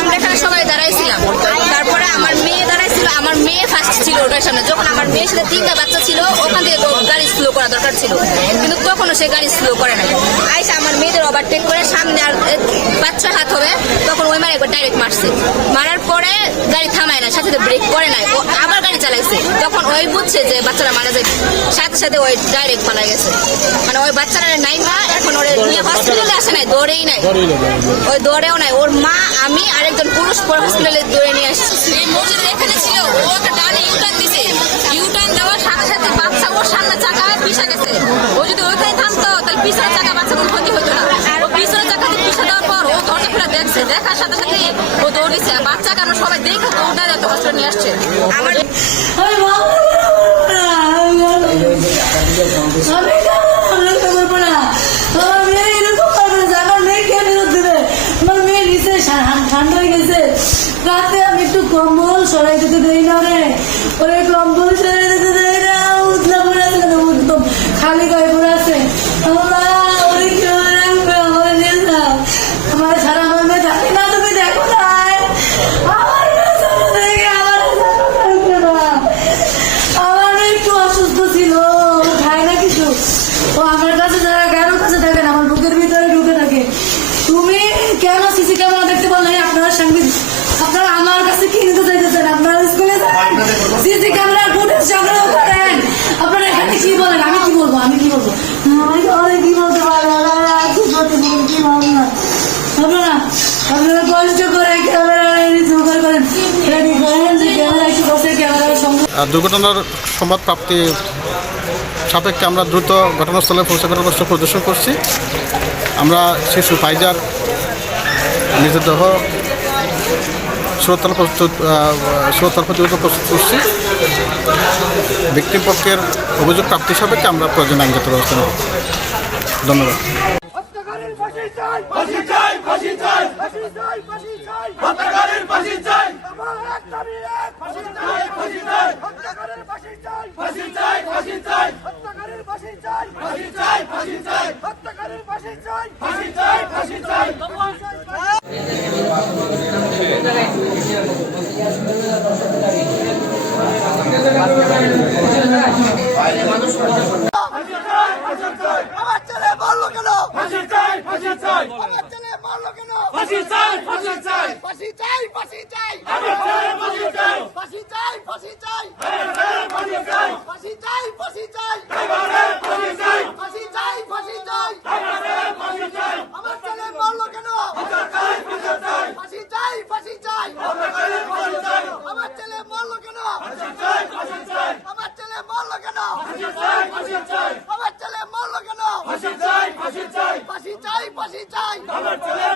আমরা এখানে সবাই দাঁড়াইছিলাম। তারপরে আমার মেয়ে দাঁড়াইছিল, আমার মেয়ে ফার্স্ট ছিল ওটার সামনে। যখন আমার মেয়ের সাথে তিনটা বাচ্চা ছিল, ওখান থেকে গাড়ি স্লো করা দরকার ছিল। কিন্তু কখনো সে গাড়ি স্লো করে নাই। আইসা আমার মেয়েদের ওভারটেক করে, সামনে আর বাচ্চা হাত হবে, তখন ওই মারে একবার ডাইরেক্ট মারছে। মারার পরে গাড়ি থামায় না, সাথে ব্রেক করে না আবার গাড়ি তখন ওই বুঝছে যে বাচ্চারা মারা যাবে সাথে সাথে ওই ডাইরেক্ট পালাই গেছে। মানে ওই বাচ্চারা নাই মা, এখন ওরে নিয়ে হসপিটালে আসে নাই, দৌড়েই নাই। ওই দৌড়েও নাই। ওর মা, আমি আরেকজন পুরুষ পরে হসপিটালে দৌড়ে নিয়ে আসছি। এই এখানে ছিল, ও একটা ডানে ইউটার্ন দিছে। ইউটার্ন দেওয়ার সাথে সাথে বাচ্চা ওর সামনে চাকা পিসা গেছে। ও যদি থামতো তাহলে পিছনের চাকা বাচ্চা কোনো ক্ষতি হতো না ও পিছনের চাকা দিয়ে পিছা দেওয়ার পর ও দরজা খুলে দেখছে দেখার সাথে সাথে ও দৌড় দিছে আর বাচ্চা কেন সবাই দেখে দৌড়টা যাতে হসপিটাল নিয়ে আসছে আমার ঠান্ডা হয়ে গেছে রাতে আমি একটু কম্বল সরাই দিতে দেই না রে ওরে কম্বল সরাই দিতে দেই না খালি গায়ে আপনারা আপনারা কষ্ট করে ক্যামেরা জোগাড় করেন। রেডি করেন যে ক্যামেরা একটু বসে ক্যামেরা আর দুর্ঘটনার সংবাদ প্রাপ্তি সাপেক্ষে আমরা দ্রুত ঘটনাস্থলে পৌঁছে কষ্ট প্রদর্শন করছি। আমরা শিশু ফাইজার মৃতদেহ সুরতল প্রস্তুত সুরতল প্রতিরোধ প্রস্তুত করছি। ভিক্টিম পক্ষের অভিযোগ প্রাপ্তি সাপেক্ষে আমরা প্রয়োজন আইনগত ব্যবস্থা নেব। ধন্যবাদ। আমার ছেলে বলল কেন ফাঁসি চাই ফাঁসি চাই। আমার ছেলে বলল কেন ফাঁসি চাই। ফাঁসি চাই ফাঁসি চাই। ফাঁসি চাই ফাঁসি চাই ফাঁসি চাই ফাঁসি চাই ফাঁসি চাই ফাঁসি চাই ফাঁসি চাই ফাঁসি চাই আমার ছেলে মরলো কেন ফাঁসি চাই ফাঁসি চাই আমার ছেলে মরলো কেন আমার ছেলে মরলো কেন আমার ছেলে মরলো কেন ফাঁসি চাই ফাঁসি চাই ফাঁসি চাই ফাঁসি চাই আমার ছেলে